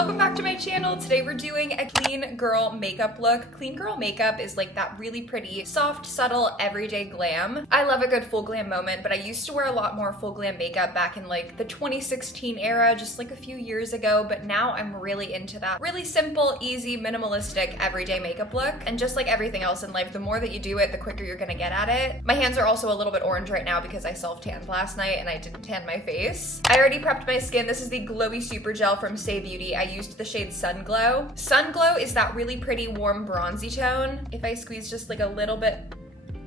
welcome back to my channel. Today we're doing a clean girl makeup look. Clean girl makeup is like that really pretty, soft, subtle, everyday glam. I love a good full glam moment, but I used to wear a lot more full glam makeup back in like the 2016 era, just like a few years ago, but now I'm really into that really simple, easy, minimalistic, everyday makeup look. And just like everything else in life, the more that you do it, the quicker you're gonna get at it. My hands are also a little bit orange right now because I self-tanned last night and I didn't tan my face. I already prepped my skin. This is the Glowy Super Gel from Say Beauty. I used the shade Sun Glow. Sun Glow is that really pretty warm bronzy tone. If I squeeze just like a little bit,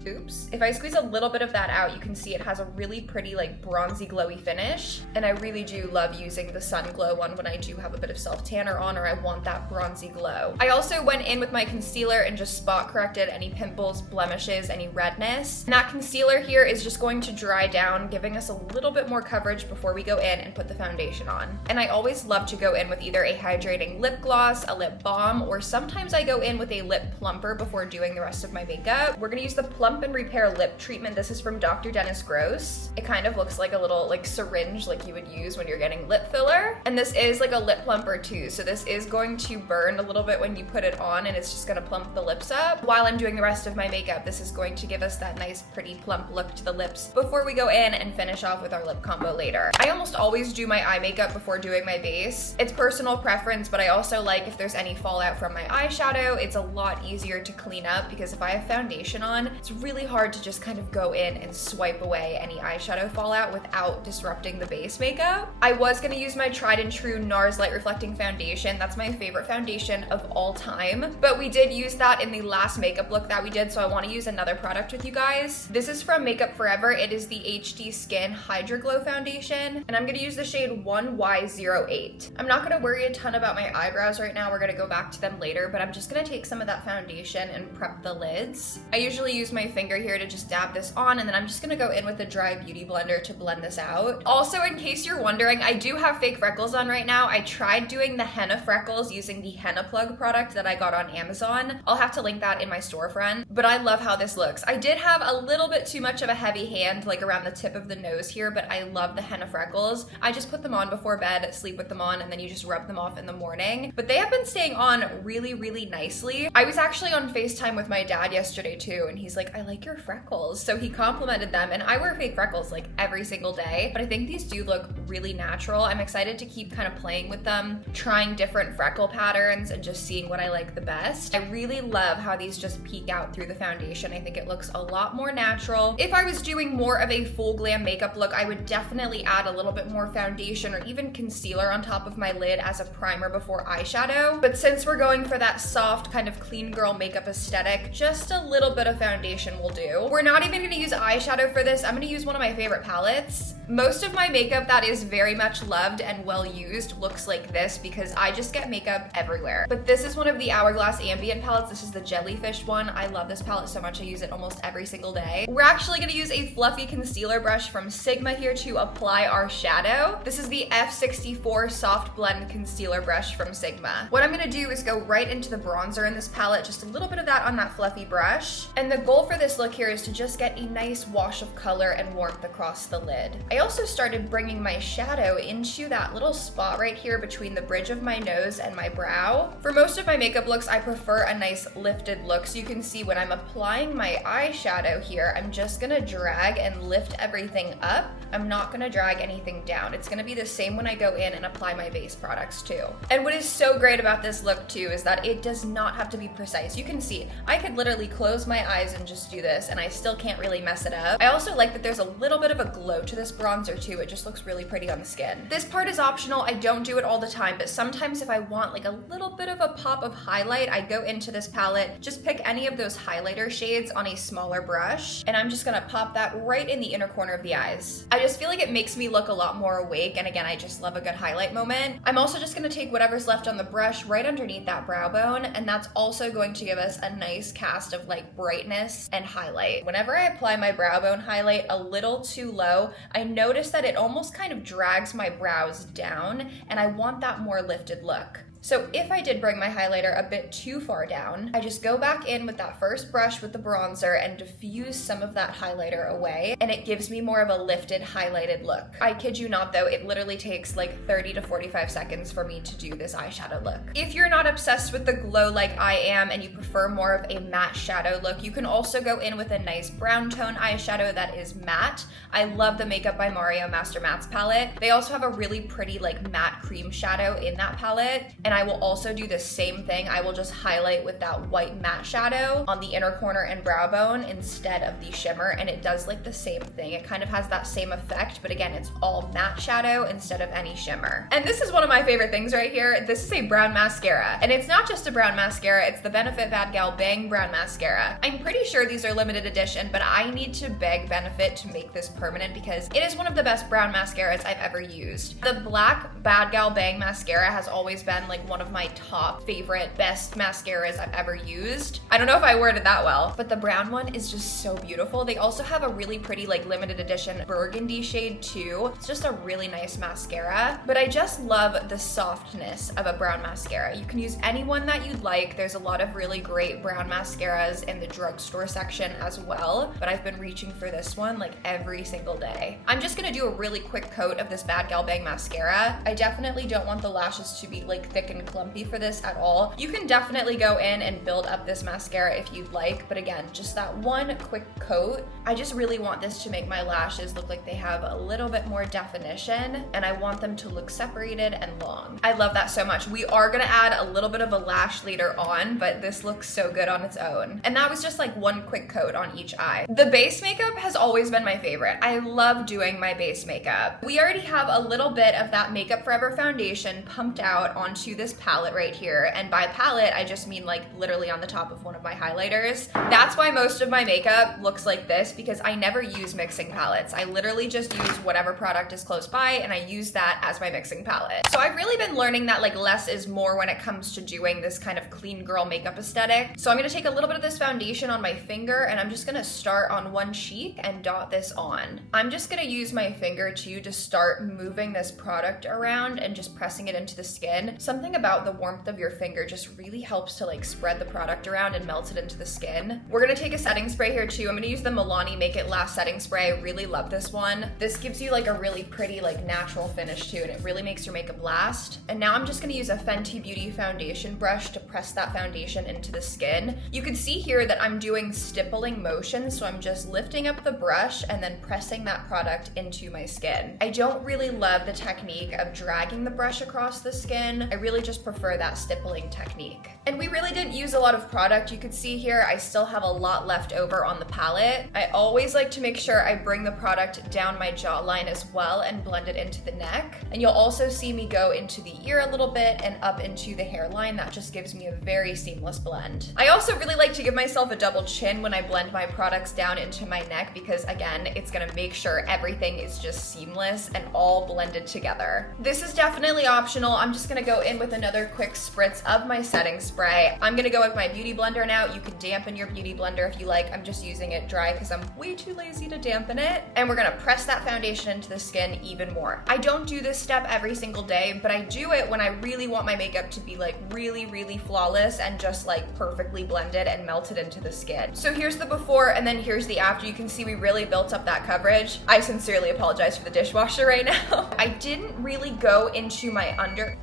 if I squeeze a little bit of that out, you can see it has a really pretty like bronzy glowy finish. And I really do love using the Sun Glow one when I do have a bit of self-tanner on or I want that bronzy glow. I also went in with my concealer and just spot corrected any pimples, blemishes, any redness. And that concealer here is just going to dry down, giving us a little bit more coverage before we go in and put the foundation on. And I always love to go in with either a hydrating lip gloss, a lip balm, or sometimes I go in with a lip plumper before doing the rest of my makeup. We're gonna use the Plump and Repair lip treatment. This is from Dr. Dennis Gross. It kind of looks like a little like syringe like you would use when you're getting lip filler. And this is like a lip plumper too. So this is going to burn a little bit when you put it on and it's just gonna plump the lips up. While I'm doing the rest of my makeup, this is going to give us that nice pretty plump look to the lips before we go in and finish off with our lip combo later. I almost always do my eye makeup before doing my base. It's personal preference, but I also like if there's any fallout from my eyeshadow, it's a lot easier to clean up because if I have foundation on, it's really hard to just kind of go in and swipe away any eyeshadow fallout without disrupting the base makeup. I was gonna use my tried and true NARS Light Reflecting Foundation. That's my favorite foundation of all time, but we did use that in the last makeup look that we did, so I wanna use another product with you guys. This is from Makeup Forever. It is the HD Skin Hydra Glow Foundation, and I'm gonna use the shade 1Y08. I'm not gonna worry a ton about my eyebrows right now. We're gonna go back to them later, but I'm just gonna take some of that foundation and prep the lids. I usually use my finger here to just dab this on, and then I'm just gonna go in with the dry beauty blender to blend this out. Also, in case you're wondering, I do have fake freckles on right now. I tried doing the henna freckles using the Henna Plug product that I got on Amazon. I'll have to link that in my storefront, but I love how this looks. I did have a little bit too much of a heavy hand like around the tip of the nose here, but I love the henna freckles. I just put them on before bed, sleep with them on, and then you just rub them off in the morning. But they have been staying on really, really nicely. I was actually on FaceTime with my dad yesterday too, and he's like, I like your freckles. So he complimented them, and I wear fake freckles like every single day, but I think these do look really natural. I'm excited to keep kind of playing with them, trying different freckle patterns and just seeing what I like the best. I really love how these just peek out through the foundation. I think it looks a lot more natural. If I was doing more of a full glam makeup look, I would definitely add a little bit more foundation or even concealer on top of my lid as a primer before eyeshadow. But since we're going for that soft kind of clean girl makeup aesthetic, just a little bit of foundation will do. We're not even gonna use eyeshadow for this. I'm gonna use one of my favorite palettes. Most of my makeup that is very much loved and well used looks like this because I just get makeup everywhere. But this is one of the Hourglass Ambient palettes. This is the Jellyfish one. I love this palette so much. I use it almost every single day. We're actually gonna use a fluffy concealer brush from Sigma here to apply our shadow. This is the F64 Soft Blend Concealer Brush from Sigma. What I'm gonna do is go right into the bronzer in this palette, just a little bit of that on that fluffy brush. And the goal for this look here is to just get a nice wash of color and warmth across the lid. I also started bringing my shadow into that little spot right here between the bridge of my nose and my brow. For most of my makeup looks, I prefer a nice lifted look. So you can see when I'm applying my eyeshadow here, I'm just gonna drag and lift everything up. I'm not gonna drag anything down. It's gonna be the same when I go in and apply my base products too. And what is so great about this look too is that it does not have to be precise. You can see, I could literally close my eyes and just do this and I still can't really mess it up. I also like that there's a little bit of a glow to this bronzer too. It just looks really pretty on the skin. This part is optional. I don't do it all the time, but sometimes if I want like a little bit of a pop of highlight, I go into this palette, just pick any of those highlighter shades on a smaller brush, and I'm just gonna pop that right in the inner corner of the eyes. I just feel like it makes me look a lot more awake, and again, I just love a good highlight moment. I'm also just gonna take whatever's left on the brush right underneath that brow bone, and that's also going to give us a nice cast of like brightness and highlight. Whenever I apply my brow bone highlight a little too low, I notice that it almost kind of drags my brows down, and I want that more lifted look. So if I did bring my highlighter a bit too far down, I just go back in with that first brush with the bronzer and diffuse some of that highlighter away, and it gives me more of a lifted, highlighted look. I kid you not though, it literally takes like 30 to 45 seconds for me to do this eyeshadow look. If you're not obsessed with the glow like I am and you prefer more of a matte shadow look, you can also go in with a nice brown tone eyeshadow that is matte. I love the Makeup by Mario Master Mattes palette. They also have a really pretty like matte cream shadow in that palette, and I will also do the same thing. I will just highlight with that white matte shadow on the inner corner and brow bone instead of the shimmer, and it does like the same thing. It kind of has that same effect, but again, it's all matte shadow instead of any shimmer. And this is one of my favorite things right here. This is a brown mascara, and it's not just a brown mascara, it's the Benefit Bad Gal Bang Brown Mascara. I'm pretty sure these are limited edition, but I need to beg Benefit to make this permanent because it is one of the best brown mascaras I've ever used. The black Bad Gal Bang mascara has always been like one of my top favorite, best mascaras I've ever used. I don't know if I worded that well, but the brown one is just so beautiful. They also have a really pretty like limited edition burgundy shade too. It's just a really nice mascara, but I just love the softness of a brown mascara. You can use any one that you'd like. There's a lot of really great brown mascaras in the drugstore section as well, but I've been reaching for this one like every single day. I'm just gonna do a really quick coat of this Bad Gal Bang mascara. I definitely don't want the lashes to be like thick and clumpy for this at all. You can definitely go in and build up this mascara if you'd like, but again, just that one quick coat. I just really want this to make my lashes look like they have a little bit more definition, and I want them to look separated and long. I love that so much. We are gonna add a little bit of a lash later on, but this looks so good on its own. And that was just like one quick coat on each eye. The base makeup has always been my favorite. I love doing my base makeup. We already have a little bit of that Makeup Forever foundation pumped out onto this palette right here. And by palette, I just mean like literally on the top of one of my highlighters. That's why most of my makeup looks like this, because I never use mixing palettes. I literally just use whatever product is close by and I use that as my mixing palette. So I've really been learning that like less is more when it comes to doing this kind of clean girl makeup aesthetic. So I'm gonna take a little bit of this foundation on my finger and I'm just gonna start on one cheek and dot this on. I'm just gonna use my finger too to start moving this product around and just pressing it into the skin. Something about the warmth of your finger just really helps to like spread the product around and melt it into the skin. We're gonna take a setting spray here too. I'm gonna use the Milani Make It Last setting spray. I really love this one. This gives you like a really pretty like natural finish too, and it really makes your makeup last. And now I'm just gonna use a Fenty Beauty foundation brush to press that foundation into the skin. You can see here that I'm doing stippling motions, so I'm just lifting up the brush and then pressing that product into my skin. I don't really love the technique of dragging the brush across the skin. I really just prefer that stippling technique. And we really didn't use a lot of product. You could see here I still have a lot left over on the palette. I always like to make sure I bring the product down my jawline as well and blend it into the neck. And you'll also see me go into the ear a little bit and up into the hairline. That just gives me a very seamless blend. I also really like to give myself a double chin when I blend my products down into my neck because again, it's gonna make sure everything is just seamless and all blended together. This is definitely optional. I'm just gonna go in with another quick spritz of my setting spray. I'm gonna go with my beauty blender now. You can dampen your beauty blender if you like. I'm just using it dry because I'm way too lazy to dampen it. And we're gonna press that foundation into the skin even more. I don't do this step every single day, but I do it when I really want my makeup to be like really, really flawless and just like perfectly blended and melted into the skin. So here's the before and then here's the after. You can see we really built up that coverage. I sincerely apologize for the dishwasher right now. I didn't really go into my under.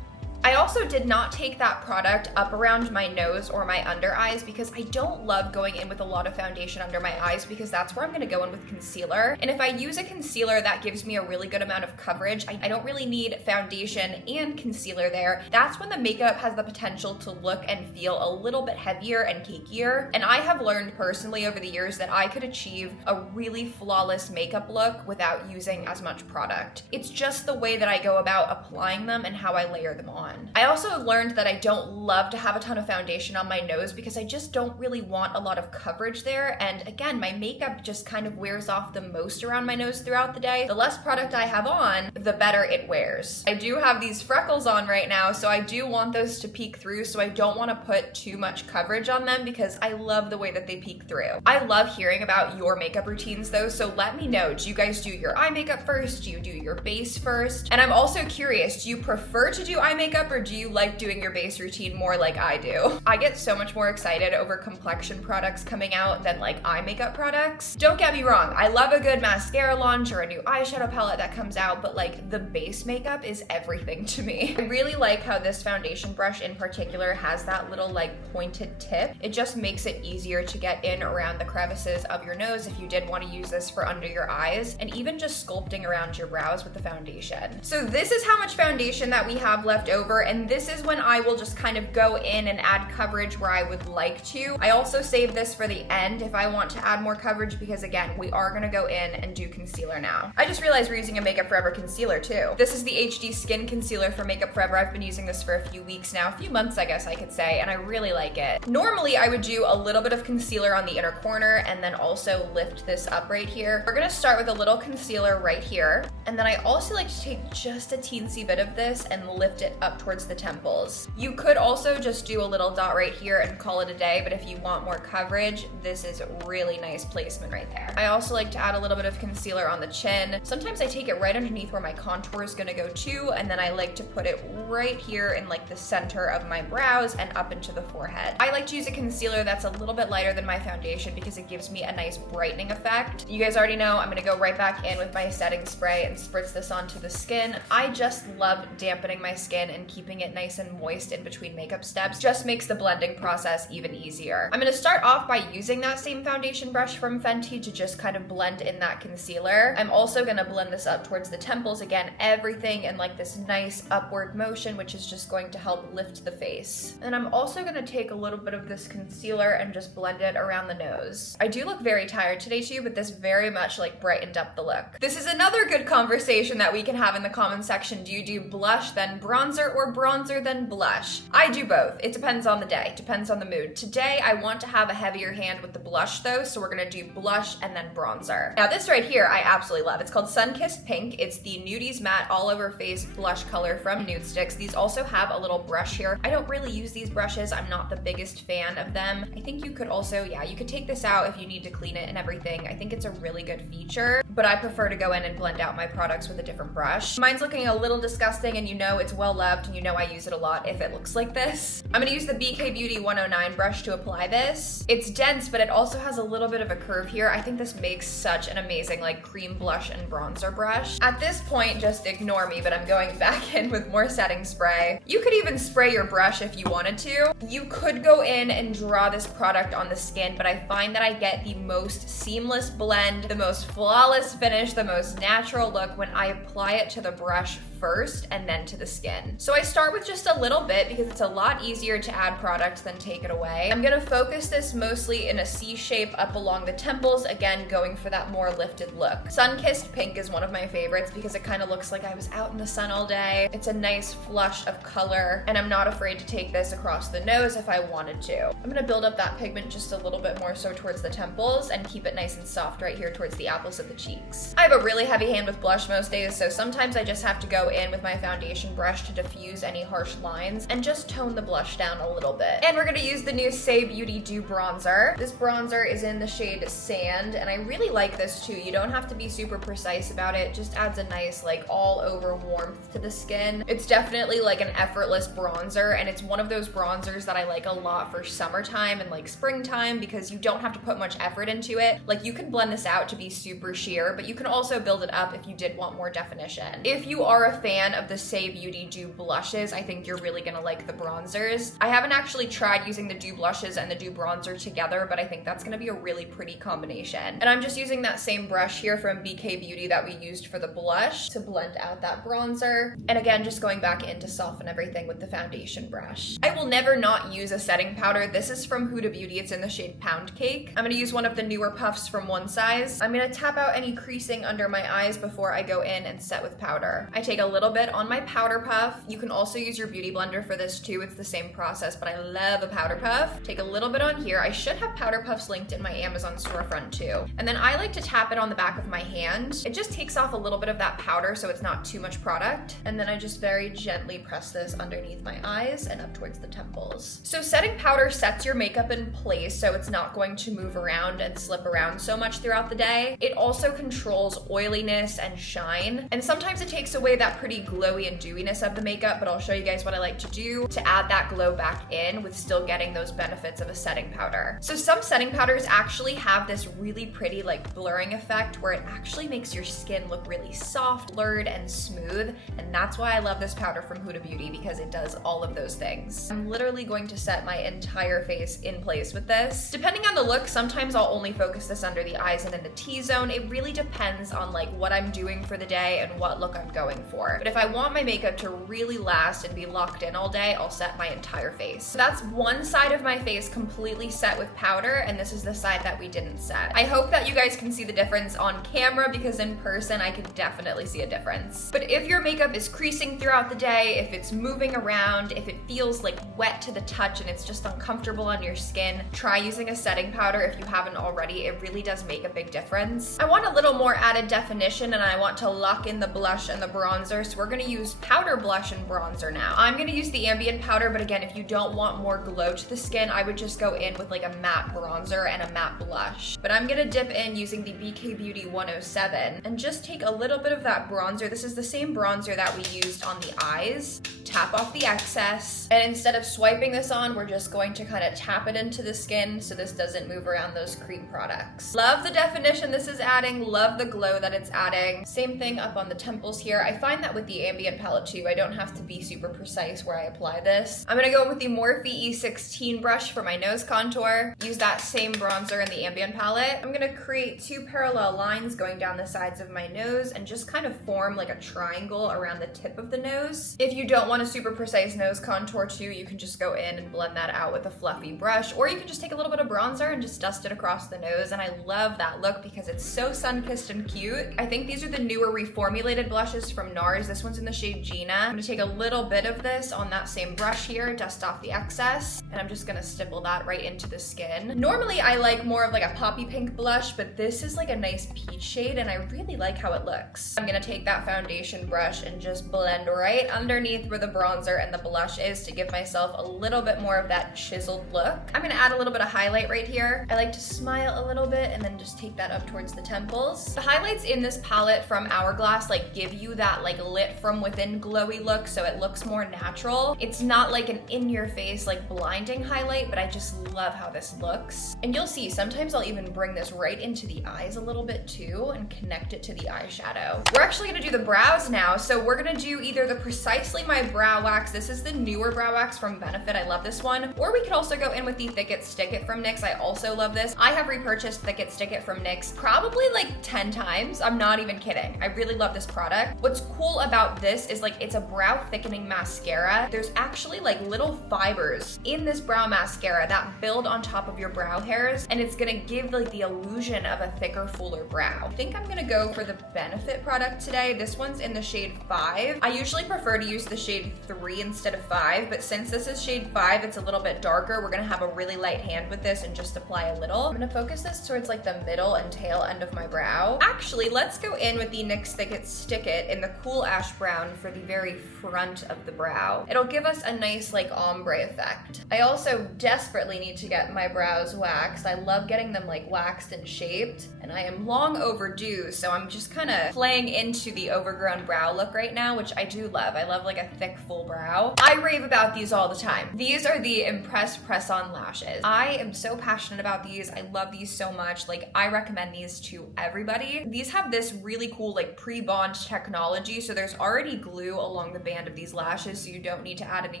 I also did not take that product up around my nose or my under eyes because I don't love going in with a lot of foundation under my eyes because that's where I'm gonna go in with concealer. And if I use a concealer, that gives me a really good amount of coverage. I don't really need foundation and concealer there. That's when the makeup has the potential to look and feel a little bit heavier and cakier. And I have learned personally over the years that I could achieve a really flawless makeup look without using as much product. It's just the way that I go about applying them and how I layer them on. I also learned that I don't love to have a ton of foundation on my nose because I just don't really want a lot of coverage there. And again, my makeup just kind of wears off the most around my nose throughout the day. The less product I have on, the better it wears. I do have these freckles on right now, so I do want those to peek through, so I don't want to put too much coverage on them because I love the way that they peek through. I love hearing about your makeup routines though, so let me know. Do you guys do your eye makeup first? Do you do your base first? And I'm also curious, do you prefer to do eye makeup makeup, or do you like doing your base routine more like I do? I get so much more excited over complexion products coming out than like eye makeup products. Don't get me wrong, I love a good mascara launch or a new eyeshadow palette that comes out, but like the base makeup is everything to me. I really like how this foundation brush in particular has that little like pointed tip. It just makes it easier to get in around the crevices of your nose if you did want to use this for under your eyes, and even just sculpting around your brows with the foundation. So this is how much foundation that we have left over, and this is when I will just kind of go in and add coverage where I would like to. I also save this for the end if I want to add more coverage, because again, we are gonna go in and do concealer now. I just realized we're using a Makeup Forever concealer too. This is the HD Skin Concealer for Makeup Forever. I've been using this for a few weeks now, a few months I guess I could say, and I really like it. Normally I would do a little bit of concealer on the inner corner and then also lift this up right here. We're gonna start with a little concealer right here, and then I also like to take just a teensy bit of this and lift it up towards the temples. You could also just do a little dot right here and call it a day, but if you want more coverage, this is really nice placement right there. I also like to add a little bit of concealer on the chin. Sometimes I take it right underneath where my contour is gonna go too, and then I like to put it right here in like the center of my brows and up into the forehead. I like to use a concealer that's a little bit lighter than my foundation because it gives me a nice brightening effect. You guys already know I'm gonna go right back in with my setting spray and spritz this onto the skin. I just love dampening my skin and keeping it nice and moist in between makeup steps. Just makes the blending process even easier. I'm gonna start off by using that same foundation brush from Fenty to just kind of blend in that concealer. I'm also gonna blend this up towards the temples. Again, everything in like this nice upward motion, which is just going to help lift the face. And I'm also gonna take a little bit of this concealer and just blend it around the nose. I do look very tired today too, but this very much like brightened up the look. This is another good conversation that we can have in the comment section. Do you do blush then bronzer or bronzer then blush? I do both. It depends on the day, depends on the mood. Today I want to have a heavier hand with the blush though, so we're gonna do blush and then bronzer. Now this right here I absolutely love. It's called Sun-Kissed Pink. It's the Nudies Matte All Over Face blush color from Nude Sticks. These also have a little brush here. I don't really use these brushes. I'm not the biggest fan of them. I think you could also, yeah, you could take this out if you need to clean it and everything. I think it's a really good feature, but I prefer to go in and blend out my products with a different brush. Mine's looking a little disgusting, and you know it's well loved, and you know I use it a lot if it looks like this. I'm gonna use the BK Beauty 109 brush to apply this. It's dense, but it also has a little bit of a curve here. I think this makes such an amazing like cream blush and bronzer brush. At this point, just ignore me, but I'm going back in with more setting spray. You could even spray your brush if you wanted to. You could go in and draw this product on the skin, but I find that I get the most seamless blend, the most flawless finish, the most natural look when I apply it to the brush first and then to the skin. So I start with just a little bit because it's a lot easier to add product than take it away. I'm gonna focus this mostly in a C shape up along the temples, again going for that more lifted look. Sun-Kissed Pink is one of my favorites because it kind of looks like I was out in the sun all day. It's a nice flush of color, and I'm not afraid to take this across the nose if I wanted to. I'm gonna build up that pigment just a little bit more so towards the temples and keep it nice and soft right here towards the apples of the cheeks. I have a really heavy hand with blush most days, so sometimes I just have to go in with my foundation brush to diffuse any harsh lines and just tone the blush down a little bit. And we're gonna use the new Say Beauty Dew Bronzer. This bronzer is in the shade Sand, and I really like this too. You don't have to be super precise about it. It just adds a nice like all over warmth to the skin. It's definitely like an effortless bronzer, and it's one of those bronzers that I like a lot for summertime and like springtime because you don't have to put much effort into it. Like you can blend this out to be super sheer, but you can also build it up if you did want more definition. If you are a fan of the Say Beauty Dew blushes, I think you're really gonna like the bronzers. I haven't actually tried using the Dew blushes and the Dew bronzer together, but I think that's gonna be a really pretty combination. And I'm just using that same brush here from BK Beauty that we used for the blush to blend out that bronzer. And again, just going back in to soften everything with the foundation brush. I will never not use a setting powder. This is from Huda Beauty. It's in the shade Pound Cake. I'm gonna use one of the newer puffs from One Size. I'm gonna tap out any creasing under my eyes before I go in and set with powder. I take a little bit on my powder puff. You can also use your beauty blender for this too. It's the same process, but I love a powder puff. Take a little bit on here. I should have powder puffs linked in my Amazon storefront too. And then I like to tap it on the back of my hand. It just takes off a little bit of that powder so it's not too much product. And then I just very gently press this underneath my eyes and up towards the temples. So setting powder sets your makeup in place so it's not going to move around and slip around so much throughout the day. It also controls oiliness and shine. And sometimes it takes away that that pretty glowy and dewiness of the makeup, but I'll show you guys what I like to do to add that glow back in with still getting those benefits of a setting powder. So some setting powders actually have this really pretty like blurring effect where it actually makes your skin look really soft, blurred, and smooth, and that's why I love this powder from Huda Beauty, because it does all of those things. I'm literally going to set my entire face in place with this. Depending on the look, sometimes I'll only focus this under the eyes and in the T-zone. It really depends on like what I'm doing for the day and what look I'm going for. But if I want my makeup to really last and be locked in all day, I'll set my entire face. So that's one side of my face completely set with powder, and this is the side that we didn't set. I hope that you guys can see the difference on camera, because in person I can definitely see a difference. But if your makeup is creasing throughout the day, if it's moving around, if it feels like wet to the touch and it's just uncomfortable on your skin, try using a setting powder if you haven't already. It really does make a big difference. I want a little more added definition, and I want to lock in the blush and the bronzer, so we're gonna use powder blush and bronzer now. I'm gonna use the ambient powder, but again, if you don't want more glow to the skin, I would just go in with like a matte bronzer and a matte blush. But I'm gonna dip in using the BK Beauty 107 and just take a little bit of that bronzer. This is the same bronzer that we used on the eyes. Tap off the excess, and instead of swiping this on, we're just going to kind of tap it into the skin so this doesn't move around those cream products. Love the definition this is adding, love the glow that it's adding. Same thing up on the temples here. I find that with the ambient palette too, I don't have to be super precise where I apply this. I'm gonna go with the Morphe E16 brush for my nose contour. Use that same bronzer in the ambient palette. I'm gonna create two parallel lines going down the sides of my nose and just kind of form like a triangle around the tip of the nose. If you don't want a super precise nose contour too, you can just go in and blend that out with a fluffy brush, or you can just take a little bit of bronzer and just dust it across the nose, and I love that look because it's so sun-kissed and cute. I think these are the newer reformulated blushes from NARS. This one's in the shade Gina. I'm gonna take a little bit of this on that same brush here, dust off the excess, and I'm just gonna stipple that right into the skin. Normally I like more of like a poppy pink blush, but this is like a nice peach shade and I really like how it looks. I'm gonna take that foundation brush and just blend right underneath where the bronzer and the blush is to give myself a little bit more of that chiseled look. I'm gonna add a little bit of highlight right here. I like to smile a little bit and then just take that up towards the temples. The highlights in this palette from Hourglass like give you that like lit from within glowy look, so it looks more natural. It's not like an in-your-face like blinding highlight, but I just love how this looks. And you'll see sometimes I'll even bring this right into the eyes a little bit too and connect it to the eyeshadow. We're actually gonna do the brows now, so we're gonna do either the Precisely My Brow Wax. This is the newer brow wax from Benefit. I love this one. Or we could also go in with the Thick It Stick It from NYX. I also love this. I have repurchased Thick It Stick It from NYX probably like 10 times. I'm not even kidding. I really love this product. What's cool about this is like it's a brow thickening mascara. There's actually like little fibers in this brow mascara that build on top of your brow hairs, and it's gonna give like the illusion of a thicker, fuller brow. I think I'm gonna go for the Benefit product today. This one's in the shade 5. I usually prefer to use the shade 3 instead of 5, but since this is shade 5, it's a little bit darker. We're gonna have a really light hand with this and just apply a little. I'm gonna focus this towards like the middle and tail end of my brow. Actually, let's go in with the NYX Thick It Stick It in the cool ash brown for the very front of the brow. It'll give us a nice like ombre effect. I also desperately need to get my brows waxed. I love getting them like waxed and shaped, and I am long overdue, so I'm just kind of playing into the overgrown brow look right now, which I do love. I love like a thick, full brow. I rave about these all the time. These are the Impress Press-On Lashes. I am so passionate about these. I love these so much. Like, I recommend these to everybody. These have this really cool like pre-bond technology, so there's already glue along the band of these lashes, so you don't need to add any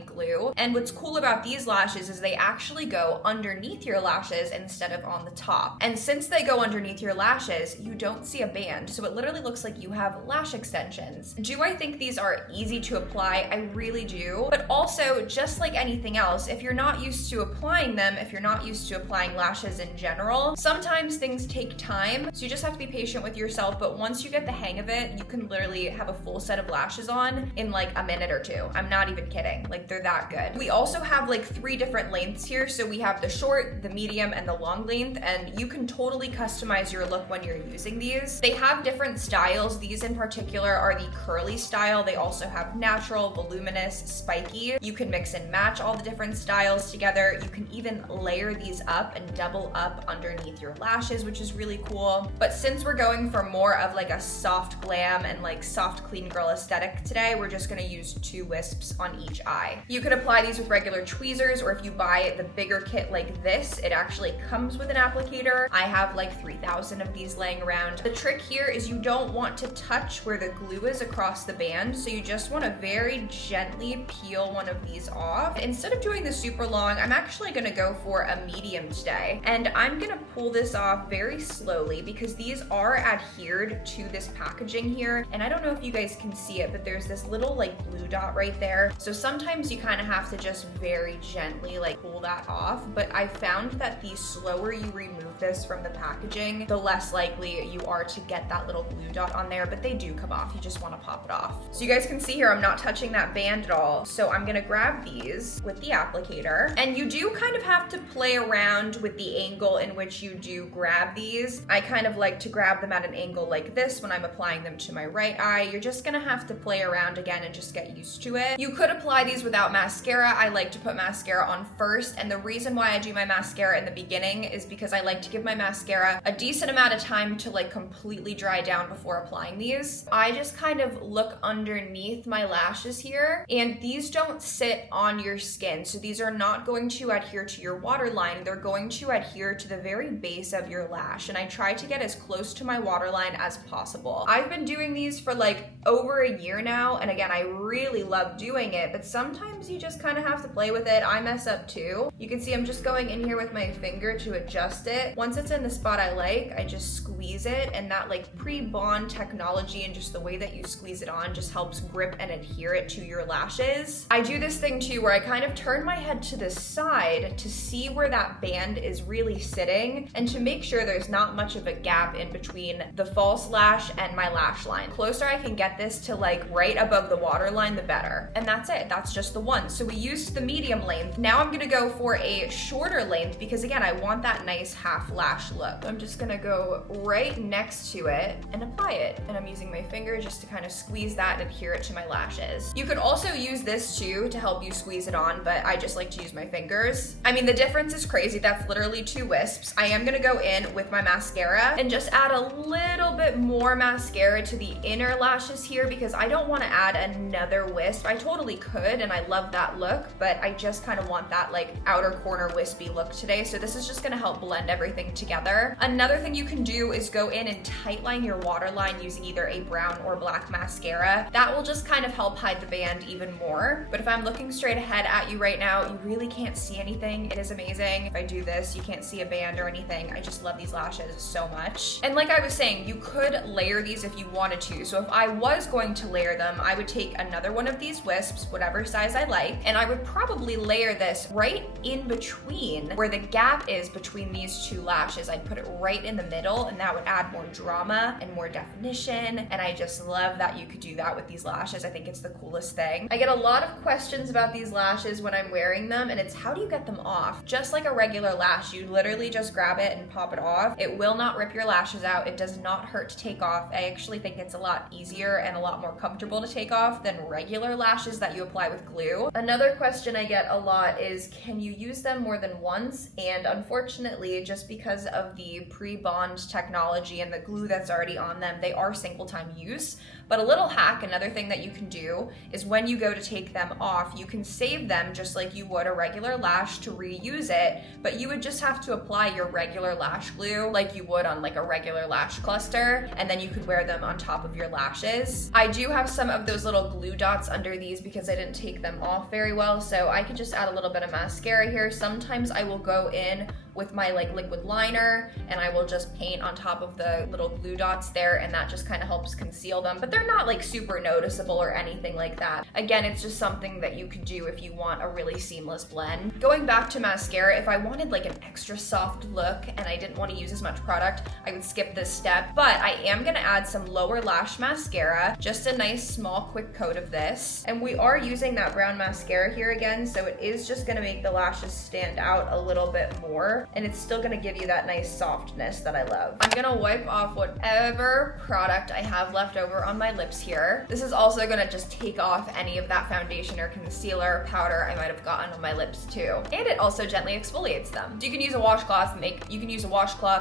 glue. And what's cool about these lashes is they actually go underneath your lashes instead of on the top. And since they go underneath your lashes, you don't see a band, so it literally looks like you have lash extensions. Do I think these are easy to apply? I really do. But also, just like anything else, if you're not used to applying them, if you're not used to applying lashes in general, sometimes things take time, so you just have to be patient with yourself. But once you get the hang of it, you can literally have a full set of lashes on in like a minute or two. I'm not even kidding. Like, they're that good. We also have like 3 different lengths here, so we have the short, the medium, and the long length, and you can totally customize your look when you're using these. They have different styles. These in particular are the curly style. They also have natural, voluminous, spiky. You can mix and match all the different styles together. You can even layer these up and double up underneath your lashes, which is really cool. But since we're going for more of like a soft glam and like soft clean clean girl aesthetic today, we're just gonna use 2 wisps on each eye. You could apply these with regular tweezers, or if you buy the bigger kit like this, it actually comes with an applicator. I have like 3,000 of these laying around. The trick here is you don't want to touch where the glue is across the band, so you just want to very gently peel one of these off. Instead of doing the super long, I'm actually gonna go for a medium today, and I'm gonna pull this off very slowly because these are adhered to this packaging here, and I don't know if you guys can see it, but there's this little like blue dot right there. So sometimes you kind of have to just very gently like pull that off, but I found that the slower you remove this from the packaging, the less likely you are to get that little blue dot on there, but they do come off. You just want to pop it off. So you guys can see here, I'm not touching that band at all. So I'm gonna grab these with the applicator, and you do kind of have to play around with the angle in which you do grab these. I kind of like to grab them at an angle like this when I'm applying them to my right eye. You're just gonna have to play around again and just get used to it. You could apply these without mascara. I like to put mascara on first, and the reason why I do my mascara in the beginning is because I like to give my mascara a decent amount of time to like completely dry down before applying these. I just kind of look underneath my lashes here, and these don't sit on your skin, so these are not going to adhere to your waterline. They're going to adhere to the very base of your lash, and I try to get as close to my waterline as possible. I've been doing these for like over a year now, and again, I really love doing it, but sometimes you just kind of have to play with it. I mess up too. You can see I'm just going in here with my finger to adjust it. Once it's in the spot I like, I just squeeze it, and that like pre-bond technology and just the way that you squeeze it on just helps grip and adhere it to your lashes. I do this thing too where I kind of turn my head to the side to see where that band is really sitting and to make sure there's not much of a gap in between the false lash and my lash line. The closer I can get this to like right above the waterline, the better. And that's it. That's just the one. So we used the medium length. Now I'm gonna go for a shorter length because again, I want that nice half lash look. I'm just gonna go right next to it and apply it. And I'm using my finger just to kind of squeeze that and adhere it to my lashes. You could also use this too to help you squeeze it on, but I just like to use my fingers. I mean, the difference is crazy. That's literally 2 wisps. I am gonna go in with my mascara and just add a little bit more mascara to the inner lashes here because I don't want to add another wisp. I totally could, and I love that look, but I just kind of want that like outer corner wispy look today. So this is just gonna help blend everything together. Another thing you can do is go in and tightline your waterline using either a brown or black mascara. That will just kind of help hide the band even more. But if I'm looking straight ahead at you right now, you really can't see anything. It is amazing. If I do this, you can't see a band or anything. I just love these lashes so much. And like I was saying, you could layer these if you wanted to. So if I was going to layer them, I would take another one of these wisps, whatever size I like, and I would probably layer this right in between where the gap is between these 2 lashes. I'd put it right in the middle, and that would add more drama and more definition. And I just love that you could do that with these lashes. I think it's the coolest thing. I get a lot of questions about these lashes when I'm wearing them, and it's how do you get them off? Just like a regular lash, you literally just grab it and pop it off. It will not rip your lashes out. It does not hurt to take off. I actually think it's a lot easier and a lot more comfortable to take off than regular lashes that you apply with glue. Another question I get a lot is, can you use them more than once? And unfortunately, just because of the pre-bond technology and the glue that's already on them, they are single time use. But a little hack, another thing that you can do is when you go to take them off, you can save them just like you would a regular lash to reuse it, but you would just have to apply your regular lash glue like you would on like a regular lash cluster, and then you could wear them on top of your lashes. I do have some of those little glue dots under these because I didn't take them off very well, so I could just add a little bit of mascara here. Sometimes I will go in with my like liquid liner and I will just paint on top of the little glue dots there, and that just kind of helps conceal them, but they're not like super noticeable or anything like that. Again, it's just something that you could do if you want a really seamless blend. Going back to mascara, if I wanted like an extra soft look and I didn't want to use as much product, I would skip this step, but I am gonna add some lower lash mascara, just a nice small quick coat of this. And we are using that brown mascara here again, so it is just gonna make the lashes stand out a little bit more. powder, and it's still gonna give you that nice softness that I love. I'm gonna wipe off whatever product I have left over on my lips here. This is also gonna just take off any of that foundation or concealer powder I might have gotten on my lips too. And it also gently exfoliates them. So you can use a washcloth,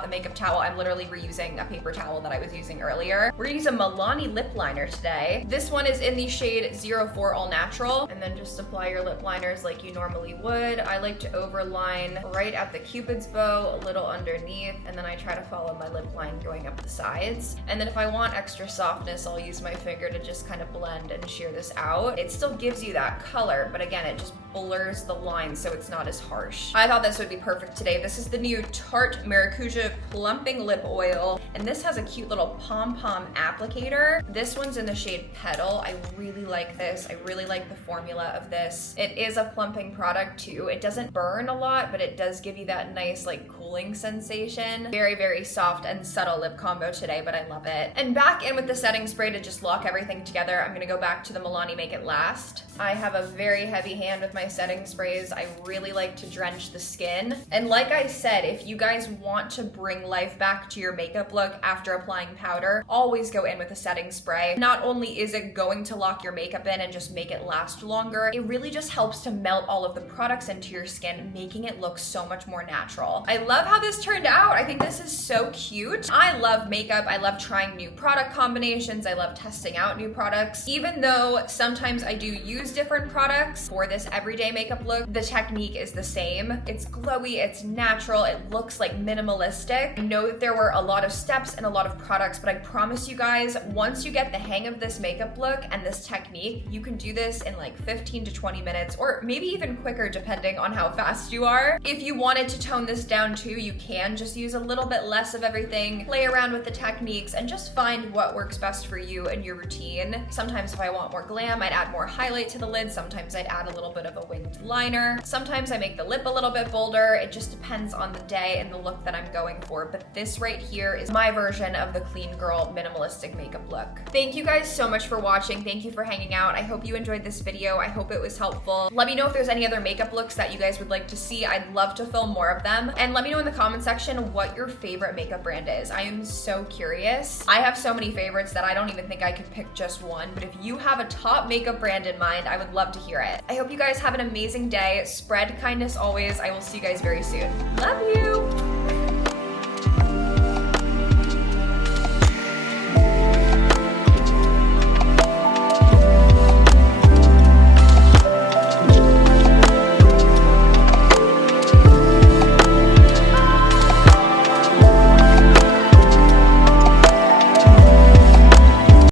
a makeup towel. I'm literally reusing a paper towel that I was using earlier. We're gonna use a Milani lip liner today. This one is in the shade 04 All Natural. And then just apply your lip liners like you normally would. I like to overline right at the Cupid's bow, a little underneath, and then I try to follow my lip line going up the sides. And then if I want extra softness, I'll use my finger to just kind of blend and sheer this out. It still gives you that color, but again, it just blurs the line so it's not as harsh. I thought this would be perfect today. This is the new Tarte Maracuja Plumping Lip Oil, and this has a cute little pom-pom applicator. This one's in the shade Petal. I really like this. I really like the formula of this. It is a plumping product too. It doesn't burn a lot, but it does give you that nice like cooling sensation. Very, very soft and subtle lip combo today, but I love it. And back in with the setting spray to just lock everything together. I'm gonna go back to the Milani Make It Last. I have a very heavy hand with my setting sprays. I really like to drench the skin. And like I said, if you guys want to bring life back to your makeup look after applying powder, always go in with a setting spray. Not only is it going to lock your makeup in and just make it last longer, it really just helps to melt all of the products into your skin, making it look so much more natural. I love how this turned out. I think this is so cute. I love makeup. I love trying new product combinations. I love testing out new products. Even though sometimes I do use different products for this everyday makeup look, the technique is the same. It's glowy, it's natural, it looks like minimalistic. I know that there were a lot of steps and a lot of products, but I promise you guys, once you get the hang of this makeup look and this technique, you can do this in like 15 to 20 minutes, or maybe even quicker depending on how fast you are. If you wanted to tone this down too, you can just use a little bit less of everything, play around with the techniques, and just find what works best for you and your routine. Sometimes if I want more glam, I'd add more highlight to the lid. Sometimes I'd add a little bit of a winged liner. Sometimes I make the lip a little bit bolder. It just depends on the day and the look that I'm going for. But this right here is my version of the clean girl minimalistic makeup look. Thank you guys so much for watching. Thank you for hanging out. I hope you enjoyed this video. I hope it was helpful. Let me know if there's any other makeup looks that you guys would like to see. I'd love to film more of them. And let me know in the comment section what your favorite makeup brand is. I am so curious. I have so many favorites that I don't even think I could pick just one. But if you have a top makeup brand in mind, I would love to hear it. I hope you guys have an amazing day. Spread kindness always. I will see you guys very soon. Love you.